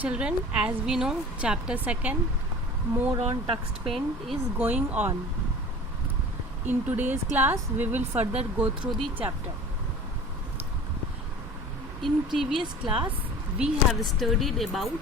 Children, as we know, chapter 2 more on TuxPaint is going on. In today's class, we will further go through the chapter. In previous class, we have studied about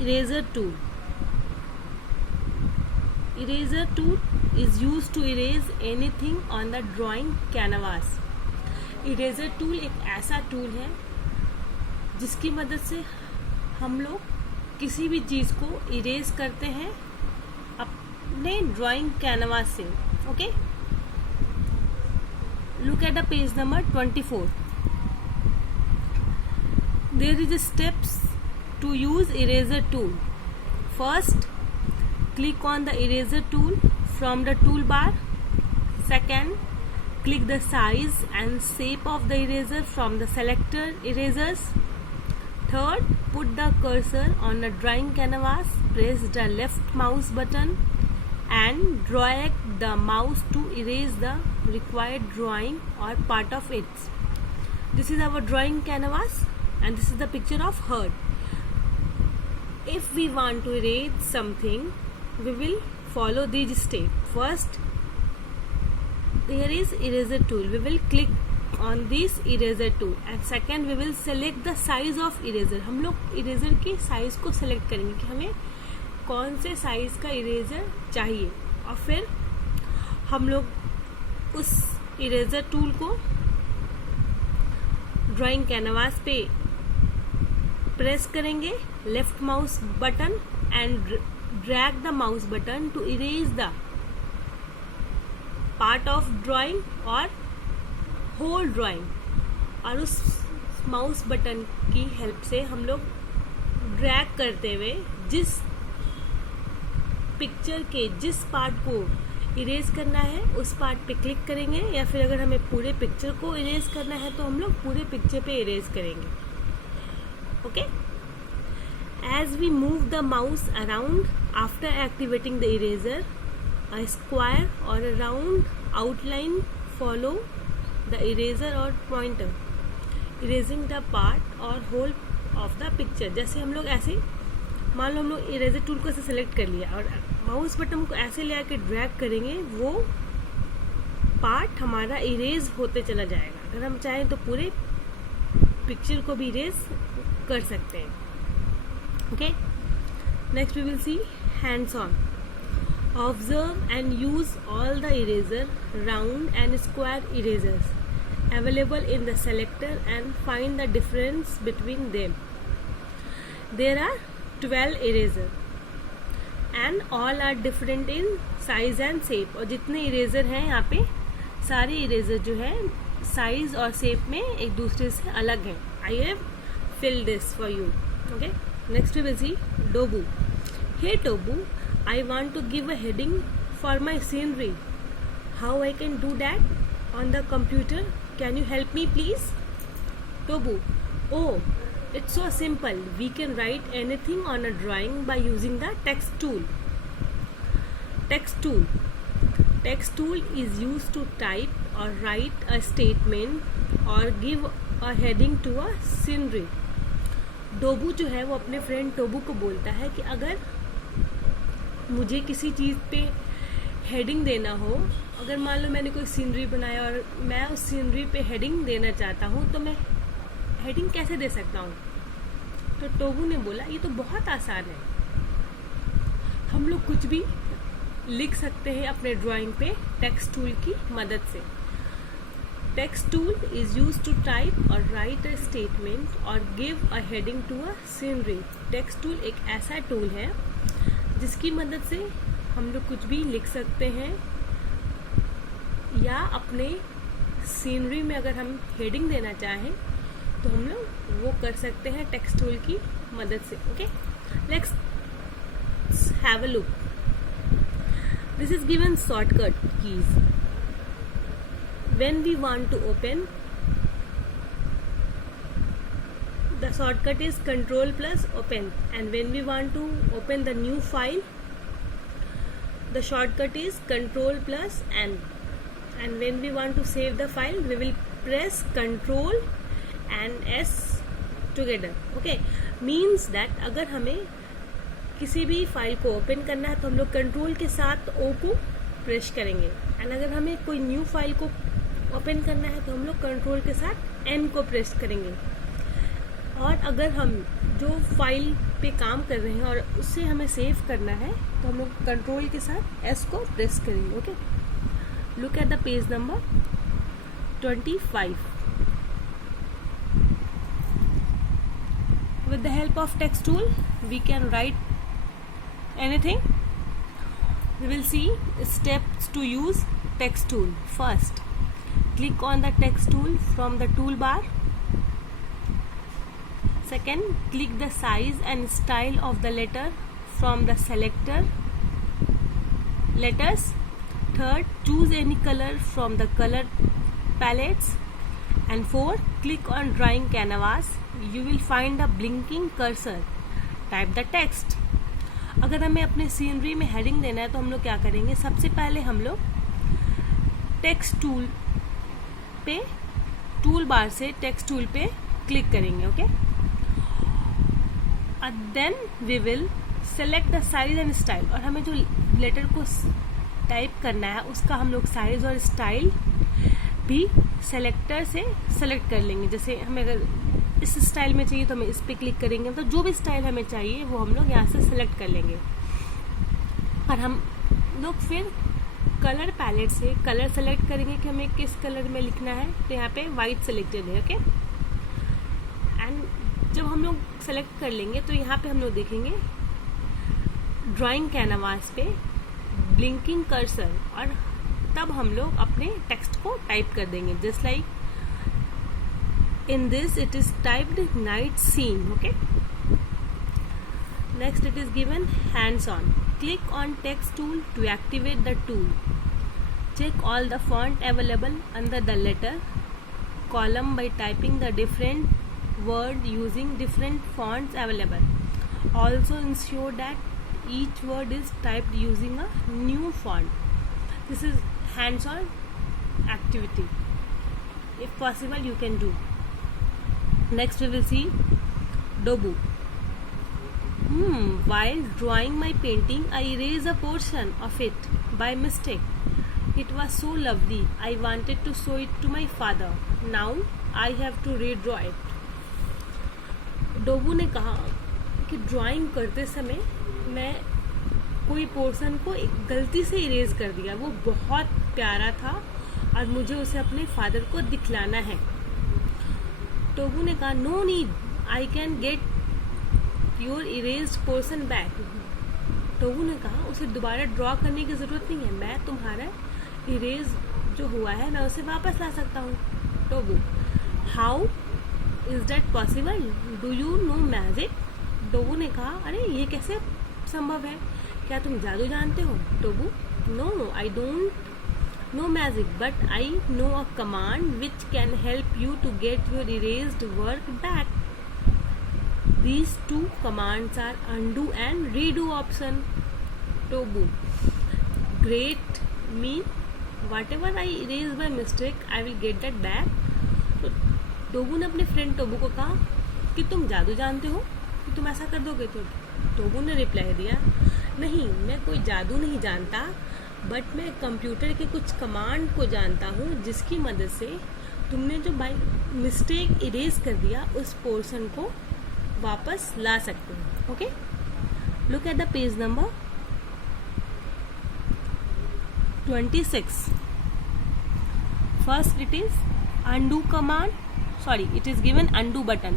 eraser tool. Eraser tool is used to erase anything on the drawing canvas. Eraser tool एक ऐसा tool है जिसकी मदद से हम लोग किसी भी चीज़ को इरेज करते हैं अपने ड्राइंग कैनवास से. Okay, look at the page number 24. There is steps to use eraser tool. First, click on the eraser tool from the toolbar. Second, click the size and shape of the eraser from the selector erasers. Third, put the cursor on the drawing canvas, press the left mouse button and drag the mouse to erase the required drawing or part of it. This is our drawing canvas and this is the picture of herd. If we want to erase something, we will follow these steps. First, there is eraser tool. We will click on this eraser tool and second we will select the size of eraser. हम लोग eraser की size को select करेंगे कि हमें कौन से size का इरेजर चाहिए और फिर हम लोग उस इरेजर टूल को ड्राइंग कैनवास पे प्रेस करेंगे, left mouse button and drag the mouse button to erase the part of drawing or whole drawing. और उस माउस बटन की हेल्प से हम लोग ड्रैग करते हुए जिस पिक्चर के जिस पार्ट को इरेज करना है उस पार्ट पे क्लिक करेंगे, या फिर अगर हमें पूरे पिक्चर को इरेज करना है तो हम लोग पूरे पिक्चर पे इरेज करेंगे. Okay, as we move the mouse around after activating the eraser, a square or a round outline follow the eraser or pointer, erasing the part or whole of the picture. जैसे हम लोग ऐसे मान लो हम लोग eraser tool को ऐसे select कर लिया और माउस बटन को ऐसे ले आके ड्रैग करेंगे, वो पार्ट हमारा इरेज होते चला जाएगा. अगर हम चाहें तो पूरे पिक्चर को भी इरेज कर सकते हैं. Okay, next we will see hands on. Observe and use all the eraser, round and square erasers available in the selector and find the difference between them. There are 12 erasers and all are different in size and shape. और जितने eraser हैं यहाँ पे सारे eraser जो है size और shape में एक दूसरे से अलग हैं. I have filled this for you. Okay. Next we will see Dobu. Hey Dobu, I want to give a heading for my scenery. How I can do that on the computer? Can you help me please? Dobu, oh, it's so simple. We can write anything on a drawing by using the text tool. Text tool. Text tool is used to type or write a statement or give a heading to a scenery. डोबू जो है वो अपने friend टोबू को बोलता है कि अगर मुझे किसी चीज़ पे हेडिंग देना हो, अगर मान लो मैंने कोई सीनरी बनाया और मैं उस सीनरी पे हेडिंग देना चाहता हूँ तो मैं हेडिंग कैसे दे सकता हूँ. तो टोबू ने बोला ये तो बहुत आसान है, हम लोग कुछ भी लिख सकते हैं अपने ड्राइंग पे टेक्स्ट टूल की मदद से. Text tool is used to type or write a statement or give a heading to a scenery. Text tool एक ऐसा टूल है जिसकी मदद से हम लोग कुछ भी लिख सकते हैं या अपने सीनरी में अगर हम हेडिंग देना चाहें तो हम लोग वो कर सकते हैं टेक्स्ट टूल की मदद से. Okay, let's have a look. This is given shortcut keys. When we want to open, the shortcut is Control plus Open, and when we want to open the new file, the shortcut is Control plus N, and when we want to save the file, we will press Control and S together. Okay, means that अगर हमें किसी भी file को open करना है तो हम लोग कंट्रोल के साथ ओ को प्रेस करेंगे, एंड अगर हमें कोई न्यू फाइल को ओपन करना है तो हम लोग कंट्रोल के साथ एन को प्रेस करेंगे. और अगर हम जो फाइल पे काम कर रहे हैं और उससे हमें सेव करना है तो हम लोग कंट्रोल के साथ एस को प्रेस करेंगे. Okay, look at the page number 25. With the help of text tool we can write anything. We will see steps to use text tool. First, click on the text tool from the toolbar. Second, click the size and style of the letter from the selector letters. Third, choose any color from the color palettes. And fourth, click on drawing canvas. You will find a blinking cursor. Type the text. अगर हमें अपने scenery में heading देना है तो हम लोग क्या करेंगे, सबसे पहले हम लोग टेक्स्ट टूल पे, टूल बार से टेक्स्ट टूल पे क्लिक करेंगे. Okay, then we will select the size and style. और हमें जो लेटर को टाइप करना है उसका हम लोग साइज और स्टाइल भी सेलेक्टर से सेलेक्ट कर लेंगे. जैसे हमें अगर इस स्टाइल में चाहिए तो हमें इस पे क्लिक करेंगे, तो जो भी स्टाइल हमें चाहिए वो हम लोग यहाँ से सेलेक्ट कर लेंगे. और हम लोग फिर कलर पैलेट से कलर सेलेक्ट करेंगे कि हमें किस कलर में लिखना है. तो यहाँ पे वाइट सेलेक्टेड है. ओके, एंड जब हम लोग सेलेक्ट कर लेंगे तो यहाँ पे हम लोग देखेंगे ड्राइंग कैनवास पे ब्लिंकिंग कर्सर, और तब हम लोग अपने टेक्स्ट को टाइप कर देंगे. Just like in this it is typed night scene. Okay, next it is given hands on. Click on text tool to activate the tool. Check all the font available under the letter column by typing the different word using different fonts available. Also ensure that each word is typed using a new font. This is hands on activity. If possible you can do. Next we will see Dobu. While drawing my painting, I erased a portion of it by mistake. It was so lovely. I wanted to show it to my father. Now I have to redraw it. डोबू ने कहा कि drawing करते समय मैं कोई portion को गलती से इरेज कर दिया. वो बहुत प्यारा था और मुझे उसे अपने फादर को दिखलाना है. टोबू ने कहा no need, I can get your erased portion back. Tobu ने कहा उसे दोबारा ड्रॉ करने की जरूरत नहीं है, मैं तुम्हारा इरेज जो हुआ है मैं उसे वापस ला सकता हूँ. Tobu, how is that possible, do you know magic. Tobu ने कहा अरे ये कैसे संभव है, क्या तुम जादू जानते हो. Tobu, no I don't no magic, but I know a command which can help you to get your erased work back. These two commands are undo and redo option. Tobu, great, me whatever I erase by mistake I will get that back. तो टोबू ने अपने friend टोबू को कहा कि तुम जादू जानते हो कि तुम ऐसा कर दोगे. तो टोबू ने रिप्लाई दिया नहीं, मैं कोई जादू नहीं जानता, बट मैं कंप्यूटर के कुछ कमांड को जानता हूँ जिसकी मदद से तुमने जो बाय मिस्टेक इरेज कर दिया उस पोर्शन को वापस ला सकते हो. Okay, look at the page number 26. First it is undo command, sorry it is given undo button.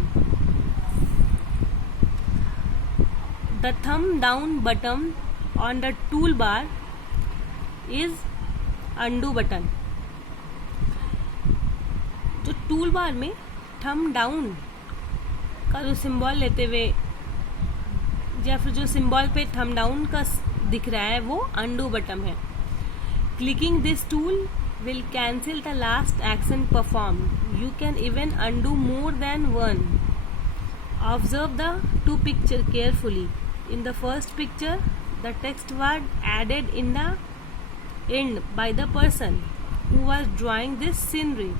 The thumb down button on the toolbar is undo button. जो tool bar में थम डाउन का जो symbol लेते हुए या फिर जो सिंबल पे थम डाउन का दिख रहा है वो undo बटन है. Clicking this tool will cancel the last action performed. You can even undo more than one. Observe the two pictures carefully. In the first picture, the text was added in the end by the person who was drawing this scenery.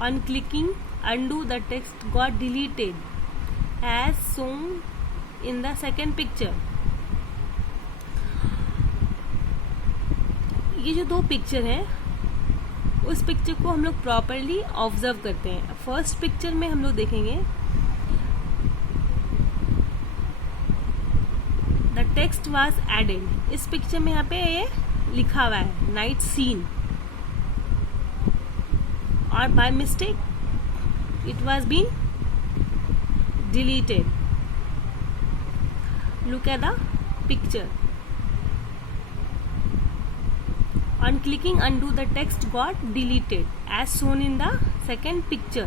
On clicking undo, the text got deleted. as shown in the second picture. ये जो दो picture हैं उस picture को हम लोग properly observe करते हैं. फर्स्ट पिक्चर में हम लोग देखेंगे द टेक्स्ट वाज एडेड. इस पिक्चर में यहाँ पे ये लिखा हुआ है नाइट सीन, और by mistake it was been deleted. Look at the picture. On clicking undo, the text got deleted as shown in the second picture.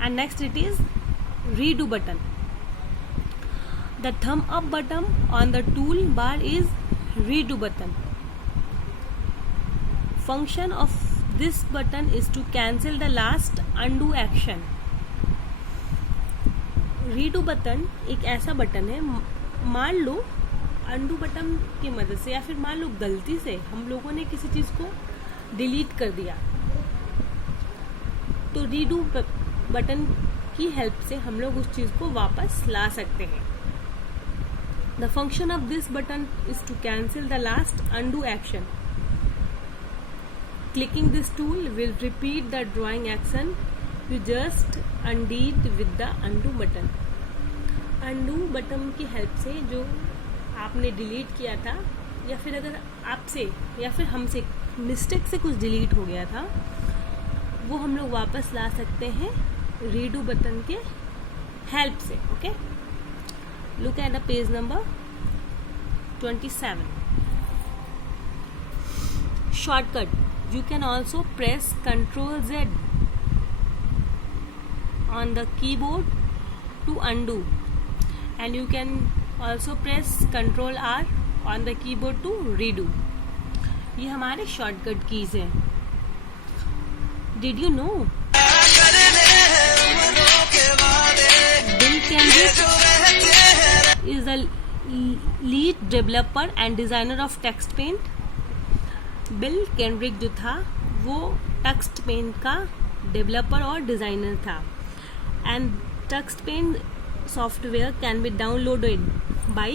And next it is redo button. The thumb up button on the toolbar is redo button. Function of this button is to cancel the last undo action. Redo button एक ऐसा button है, मान लो undo button की मदद से या फिर मान लो गलती से हम लोगों ने किसी चीज को डिलीट कर दिया, तो रीडू बटन की हेल्प से हम लोग उस चीज को वापस ला सकते हैं. The function of this button is to cancel the last undo action. Clicking this tool will repeat the drawing action you just undid with the undo button. undo button की हेल्प से जो आपने डिलीट किया था या फिर अगर आपसे या फिर हमसे मिस्टेक से कुछ डिलीट हो गया था वो हम लोग वापस ला सकते हैं रीडू बटन के हेल्प से. Okay, look at the page number 27. Shortcut. You can also press Ctrl+Z on the keyboard to undo, and you can also press Ctrl+R on the keyboard to redo. ये हमारे shortcut keys हैं. Did you know Bill Kendrick is the lead developer and designer of TextPaint? Bill Kendrick जो था वो TextPaint का developer और designer था. And TextPaint software can be downloaded by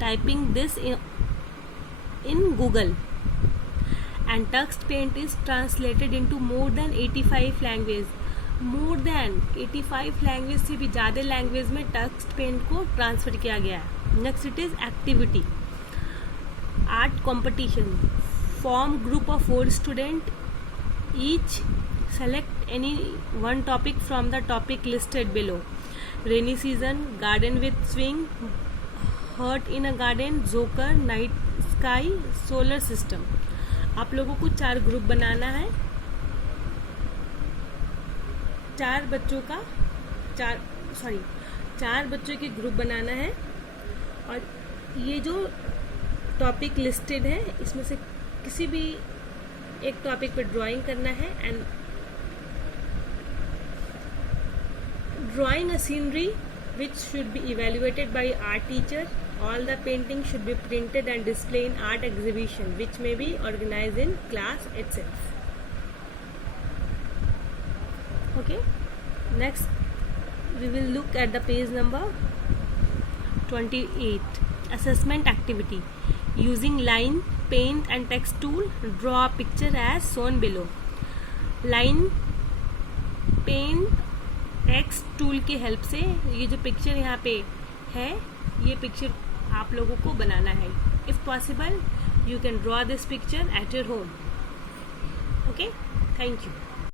typing this in Google. And TextPaint is translated into more than 85 languages. More than 85 language से भी ज़्यादा language में TextPaint को ट्रांसफर किया गया है. Next it is activity. Art competition. Form group of 4 student. Each select any one topic from the topic listed below. Rainy season, garden with swing, hurt in a garden, joker, night sky, solar system. आप लोगों को 4 group बनाना है. 4 बच्चों के group बनाना है और ये जो टॉपिक लिस्टेड है इसमें से किसी भी एक टॉपिक पे ड्राइंग करना है. And drawing a scenery which should be evaluated by art teacher. All the painting should be printed and displayed in art exhibition which may be organized in class itself. Okay, next we will look at the page number 28. Assessment activity. Using line, paint and text tool, draw a picture as shown below. Line, paint, text tool की help से ये जो picture यहाँ पे है ये picture आप लोगों को बनाना है. If possible you can draw this picture at your home. Okay, thank you.